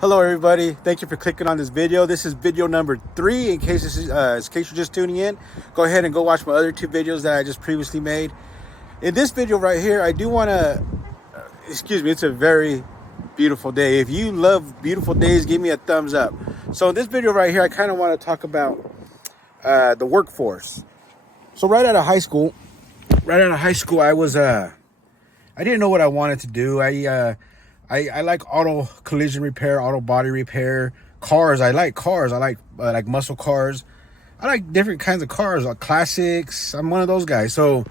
Hello everybody, thank you for clicking on this video. This is video number 3. In case you're just tuning in, go ahead and go watch my other 2 videos that I just previously made. In this video right here, I do want to it's a very beautiful day. If you love beautiful days, give me a thumbs up. So in this video right here, I kind of want to talk about the workforce. So right out of high school, I was I didn't know what I wanted to do. I like auto collision repair, auto body repair, cars. I like cars. I like muscle cars. I like different kinds of cars, like classics. I'm one of those guys. So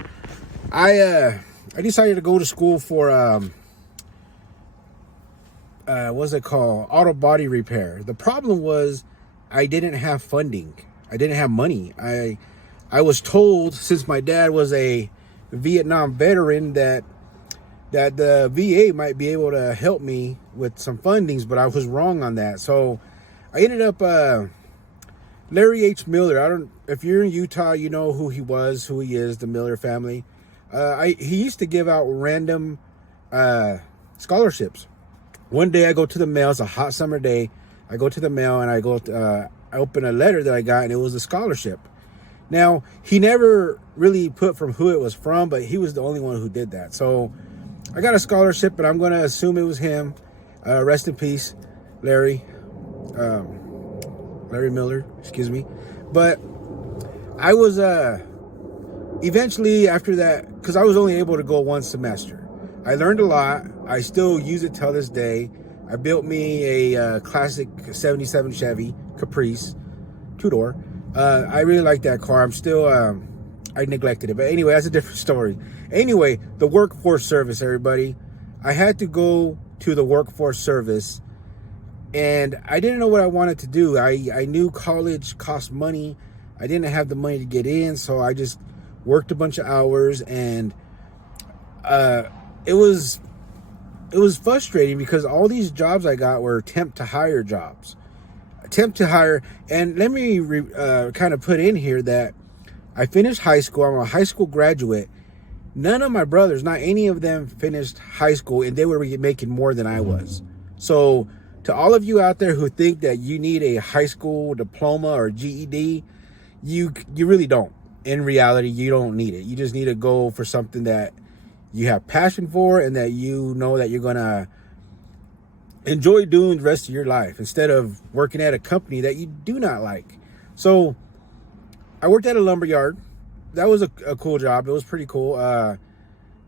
I decided to go to school for what's it called? Auto body repair. The problem was I didn't have funding. I didn't have money. I was told, since my dad was a Vietnam veteran, that the VA might be able to help me with some fundings, but I was wrong on that. So I ended up Larry H. Miller. If you're in Utah, you know who he is, the Miller family. He used to give out random scholarships. One day I go to the mail. It's a hot summer day. I go to the mail and I open a letter that I got, and it was a scholarship. Now, he never really put from who it was from, but he was the only one who did that. So I got a scholarship, but I'm going to assume it was him. Rest in peace, Larry Miller, excuse me. But I was eventually, after that, because I was only able to go one semester, I learned a lot. I still use it till this day. I built me a classic 77 Chevy Caprice, 2-door. I really like that car. I'm still I neglected it, but anyway, that's a different story. Anyway, the workforce service, everybody. I had to go to the workforce service, and I didn't know what I wanted to do. I knew college cost money. I didn't have the money to get in, so I just worked a bunch of hours, and it was frustrating because all these jobs I got were temp to hire jobs. And let me kind of put in here that I finished high school. I'm a high school graduate. None of my brothers, not any of them, finished high school, and they were making more than I was. So to all of you out there who think that you need a high school diploma or GED, you really don't. In reality, you don't need it. You just need to go for something that you have passion for and that you know that you're going to enjoy doing the rest of your life, instead of working at a company that you do not like. So I worked at a lumber yard. That was a cool job. It was pretty cool.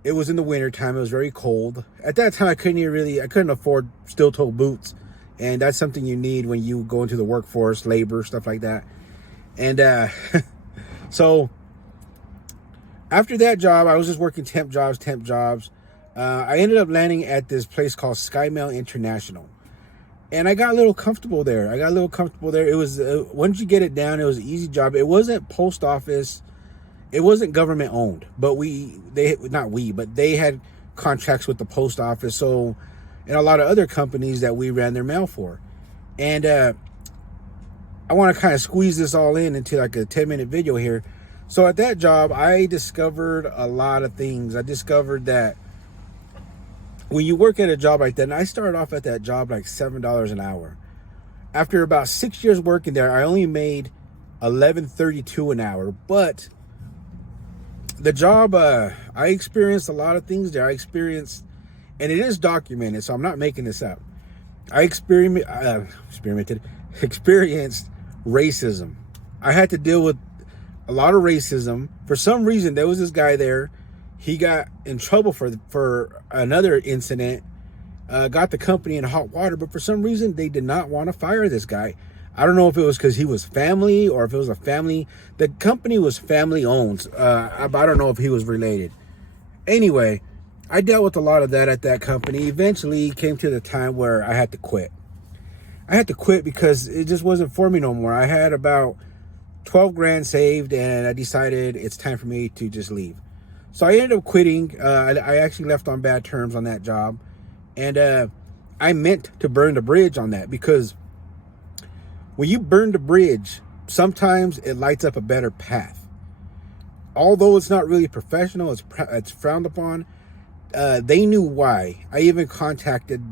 It was in the winter time. It was very cold. At that time, I couldn't afford steel-toe boots. And that's something you need when you go into the workforce, labor, stuff like that. And so after that job, I was just working temp jobs. I ended up landing at this place called SkyMail International. And I got a little comfortable there. It was, once you get it down, it was an easy job. It wasn't post office. It wasn't government owned, but they had contracts with the post office. So, and a lot of other companies that we ran their mail for. And I want to kind of squeeze this all into like a 10-minute video here. So at that job, I discovered a lot of things. I discovered that when you work at a job like that, and I started off at that job like $7 an hour. After about 6 years working there, I only made $11.32 an hour. But the job, I experienced a lot of things there. And it is documented, so I'm not making this up. I experienced racism. I had to deal with a lot of racism. For some reason, there was this guy there. He got in trouble for another incident, got the company in hot water, but for some reason they did not want to fire this guy. I don't know if it was because he was family or if it was a family. The company was family owned. I don't know if he was related. Anyway, I dealt with a lot of that at that company. Eventually came to the time where I had to quit. I had to quit because it just wasn't for me no more. I had about 12 grand saved, and I decided it's time for me to just leave. So I ended up quitting. I actually left on bad terms on that job. And I meant to burn the bridge on that, because when you burn the bridge, sometimes it lights up a better path. Although it's not really professional, it's frowned upon. They knew why. I even contacted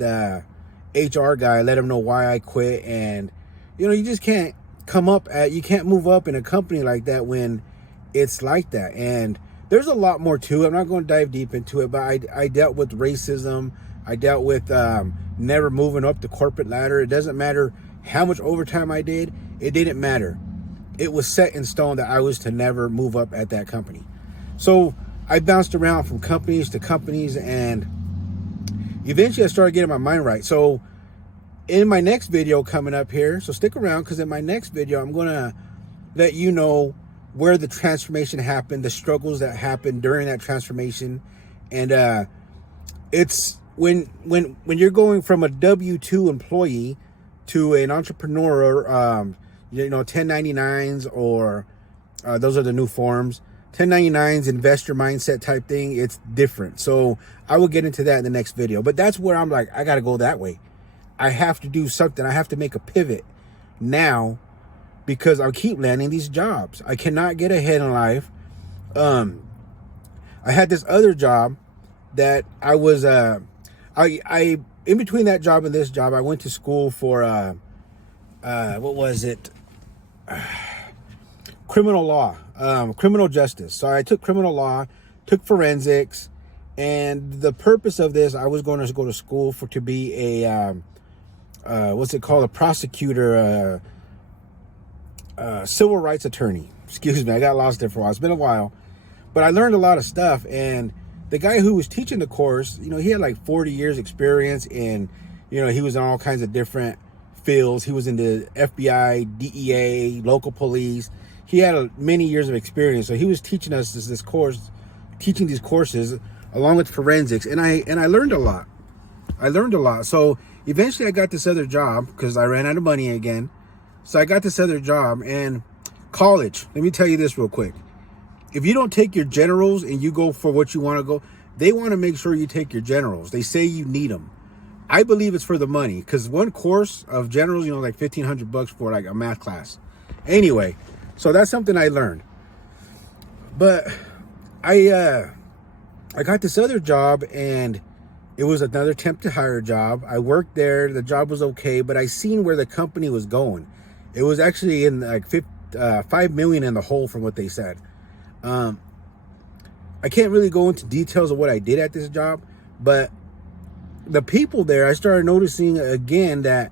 HR guy, let him know why I quit. And, you just can't you can't move up in a company like that when it's like that. And there's a lot more to it. I'm not going to dive deep into it, but I dealt with racism. I dealt with never moving up the corporate ladder. It doesn't matter how much overtime I did. It didn't matter. It was set in stone that I was to never move up at that company. So I bounced around from companies to companies, and eventually I started getting my mind right. So in my next video coming up here, so stick around, because in my next video, I'm going to let you know where the transformation happened, the struggles that happened during that transformation. And it's when you're going from a W-2 employee to an entrepreneur, 1099s, or those are the new forms, 1099s, investor mindset type thing. It's different. So I will get into that in the next video. But that's where I'm like, I got to go that way. I have to do something. I have to make a pivot now, because I keep landing these jobs. I cannot get ahead in life. I had this other job that I was, I in between that job and this job, I went to school for, what was it? Criminal law, criminal justice. So I took criminal law, took forensics, and the purpose of this, I was going to go to school to be a, what's it called? A prosecutor, civil rights attorney. Excuse me, I got lost there for a while. It's been a while, but I learned a lot of stuff. And the guy who was teaching the course, he had like 40 years experience in, he was in all kinds of different fields. He was in the FBI, DEA, local police. He had many years of experience. So he was teaching us this course, teaching these courses along with forensics. And I learned a lot. So eventually I got this other job because I ran out of money again. So I got this other job. And college, let me tell you this real quick. If you don't take your generals and you go for what you want to go, they want to make sure you take your generals. They say you need them. I believe it's for the money, because one course of generals, like $1,500 for like a math class. Anyway, so that's something I learned. But I got this other job, and it was another temp to hire job. I worked there. The job was okay, but I seen where the company was going. It was actually in like $5 million in the hole from what they said. I can't really go into details of what I did at this job, but the people there, I started noticing again that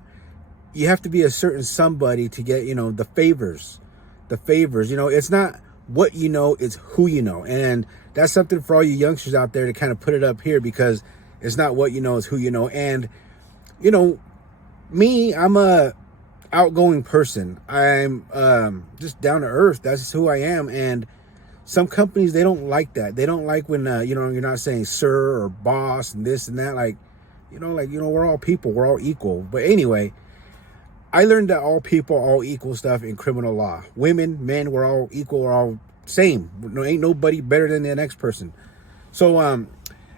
you have to be a certain somebody to get, the favors. It's not what you know, it's who you know. And that's something for all you youngsters out there to kind of put it up here, because it's not what you know, it's who you know. And, me, I'm a outgoing person. I'm just down to earth. That's just who I am. And some companies, they don't like that. They don't like when, you're not saying sir or boss and this and that. We're all people. We're all equal. But anyway, I learned that all people, all equal stuff in criminal law. Women, men, we're all equal. We're all same. Ain't nobody better than the next person. So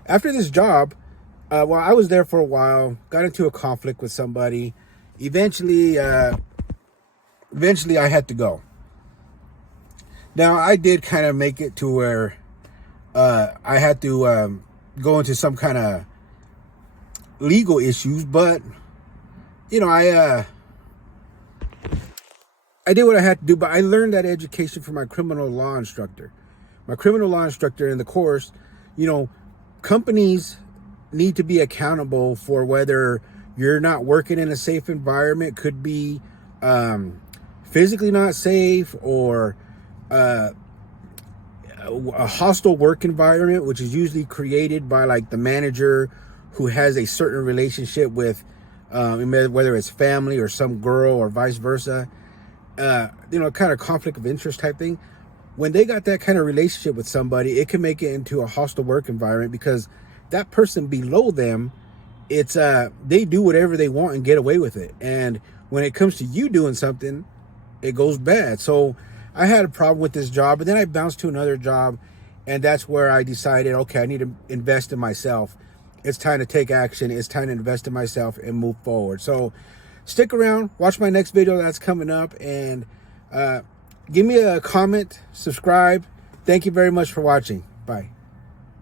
after this job, I was there for a while, got into a conflict with somebody. Eventually I had to go. Now, I did kind of make it to where I had to go into some kind of legal issues, but, I did what I had to do. But I learned that education from my criminal law instructor. My criminal law instructor in the course, companies need to be accountable for whether you're not working in a safe environment. Could be physically not safe, or a hostile work environment, which is usually created by like the manager who has a certain relationship with whether it's family or some girl or vice versa, kind of conflict of interest type thing. When they got that kind of relationship with somebody, it can make it into a hostile work environment, because that person below them, it's they do whatever they want and get away with it. And when it comes to you doing something, it goes bad. So I had a problem with this job, but then I bounced to another job, and that's where I decided, okay, I need to invest in myself. It's time to take action. It's time to invest in myself and move forward. So stick around, watch my next video that's coming up, and give me a comment, subscribe. Thank you very much for watching. Bye.